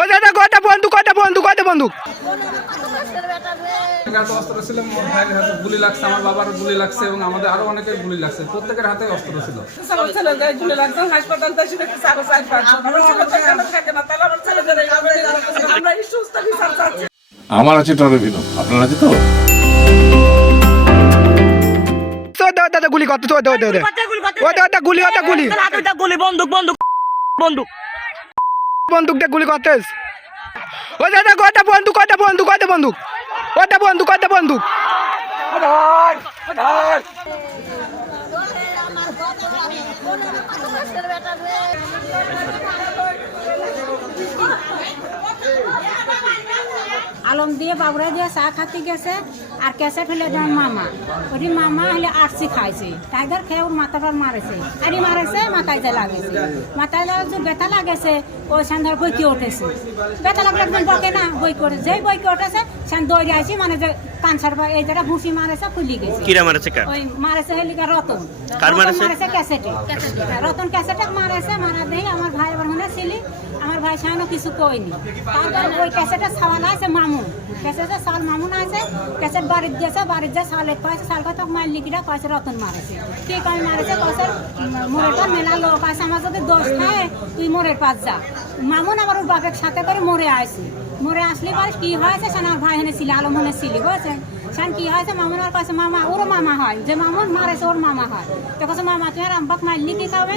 ও দাদা কয়টা বন্দুক অস্ত্র ছিল, মোর ভাইয়ের হাতে গুলি লাগছে, আমার বাবার গুলি লাগছে এবং আমাদের আরো অনেকের গুলি লাগছে। প্রত্যেকের হাতে অস্ত্র ছিল। আমার আছে টরেভিন, আপনার আছে তো? দাদা গুলি কত গুলি বন্দুক দিয়ে গুলি করতেস। ও দাদা কয়টা বন্দুক আলম দিয়ে বাবুরা দিয়ে চা খাতে গেছে আর ক্যাসেট হলে যেমন মামা ওই মামা হলে আরসি খাইছে টাইগার খেয়ে ওর মাথাটা মারেছে আরে মারেছে মাথায় যা লাগেছে মাথায় যে ব্যথা লাগেছে ওই সান্ধার বইকে উঠেছে ব্যথা লাগলে একদম বকে না বই করে যেই বইকে উঠেছে সেন দৌড়ে আসি মানে যে কানসার বা এই জায়গা ভুসি মারেছে খুলি গেছে কিরা মারেছে কার ওই মারেছে হেলিকা রতন কার মারেছে ক্যাসেটে রতন ক্যাসেটে মারেছে মারা দেই আমার ভাই আবার মনে ছিলি আমার ভাই সামনে কিছু কইনি তারপর ওই ক্যাসেটে ছাওয়াল আছে মামু ক্যাসেটে সাল মামুন আছে ক্যাসেট বাড়িতে গেছে বাড়িতে যা সালে কয়েছে সাল কথা মারলি কিরা কয়েছে রতন মারেছে কে কয় মারেছে কয়েছে মোরেটা মেলা লোক আছে আমার যদি দোষ থাকে তুই মোরের পাশ যা মামুন আবার ওর বাপের সাথে করে মরে আসি মরে আসলি পরে কি হয়েছে সেন আমার ভাই হেনে ছিল আলম হেনে ছিলি বুঝছেন সেন কি হয়েছে মামুন আর কাছে মামা ওরও মামা হয় যে মামুন মারেছে ওর মামা হয় তো কাছে মামা তুই আর আম্বাক মারলি কি খাবে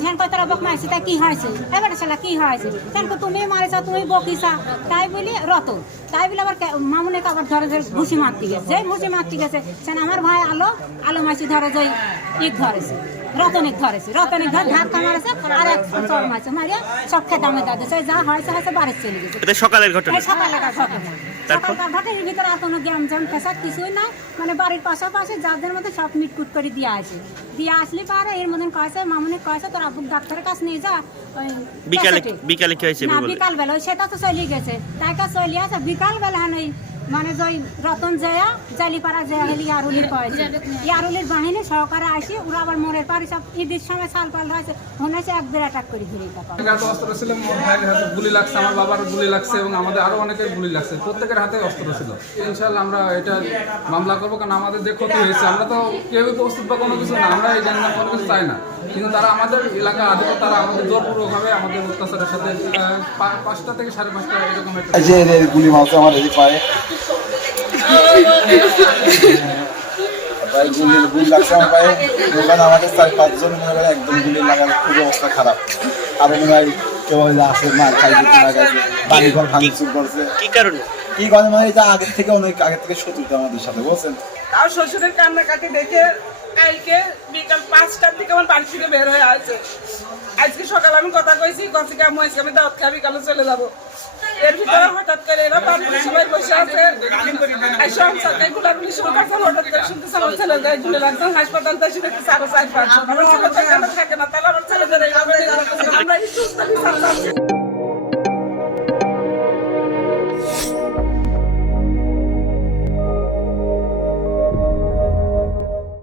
সেন কয় তোর আব্বাক মারছি তা কি হয়েছে এবার সেলা কি হয়েছে সেন তুমি মারেছ তুমি বকিসা তাই বলি রতন তাই বলে আবার মামুনেকে আবার ধরে ঘুষি মারতে গেছে যে ঘুষি মারতে গেছে সেন আমার ভাই আলো মাসি ধরে যে ইট ধরেছে রতনিক ধরেছে রতনিক ধরে ধাক্কা মারেছে আর এক চর মারছে মারিয়া সব খেদামে দাঁড়িয়েছে যা হয়েছে বাড়ি চলে গেছে এটা সকালের ঘটনা সকালকার ঘটনার ভিতরে আর কোনো জ্ঞান জ্ঞান পেশার কিছুই না মানে বাড়ির পাশাপাশি যাদের মধ্যে সব মিটকুট করে দিয়ে আছে দিয়ে আসলে পারে এর মধ্যে কয়েছে মামুনি কয়েছে তোর আব্বুর ডাক্তারের কাছে নিয়ে যা বিকালে কি হয়েছে না বিকাল বেলা সেটা তো চলে গেছে তাই কাছে চলে আছে বিকাল বেলা নেই মানে যে রতন জয়া জালিপাড়া জয়া হেলি ইয়ারুলির কয়েছে ইয়ারুলির বাহিনী সহকারে আসি ওরা আবার মোড়ের পাড়ি সব ঈদের সময় সাল পাল রয়েছে মনে হচ্ছে একবার অ্যাটাক করে ঘিরে অস্ত্র ছিল, মোর ভাইয়ের হাতে গুলি লাগছে, আমার বাবার গুলি লাগছে এবং আমাদের আরো অনেকের গুলি লাগছে। প্রত্যেকের হাতে অস্ত্র ছিল। ইনশাআল্লাহ আমরা এটা মামলা করবো, কারণ আমাদের যে ক্ষতি হয়েছে আমরা তো কেউই প্রস্তুত বা কোনো কিছু না, আমরা এই জায়গা কোনো কিছু চাই না, কিন্তু তারা আমাদের এলাকা আদিত তারা আমাদের জোরপূর্বকভাবে আমাদের অত্যাচারের সাথে 5টা থেকে 5:30 এরকম গুলি মারছে আমার এই পায়ে, গুলি লাগছে আমার পায়ে। ওখানে আমাদের 4-5 জন মনে হয় একদম গুলি লাগার খুব অবস্থা খারাপ। আর মনে হয় কেউ আছে মার খাই দিতে লাগাইছে, বাড়িঘর ভাঙচুর করছে। কি কারণে মানে এটা আগের থেকে অনেক আগের থেকে শত্রুতা আমাদের সাথে বলছেন। তার শ্বশুরের কান্নাকাটি দেখে কালকে বিকাল 5টার দিকে আমার বাড়ি থেকে বের হয়ে আছে। আজকে সকালে আমি কথা কইছি কফি কাম হয়েছে আমি দাওয়াত খাবি কালে চলে যাবো। এর ভিতরে হঠাৎ করে এরা সবাই বসে আছে সরকারি গুলাগুলি শুরু করছে। হঠাৎ করে শুনতেছে আমার ছেলে যায় ঝুলে লাগছে হাসপাতাল থেকে দেখতেছে আরো 4-5 জন। আমার ছেলে থাকে না তাহলে আমার ছেলেদের এইভাবে আমরা এই সুস্থ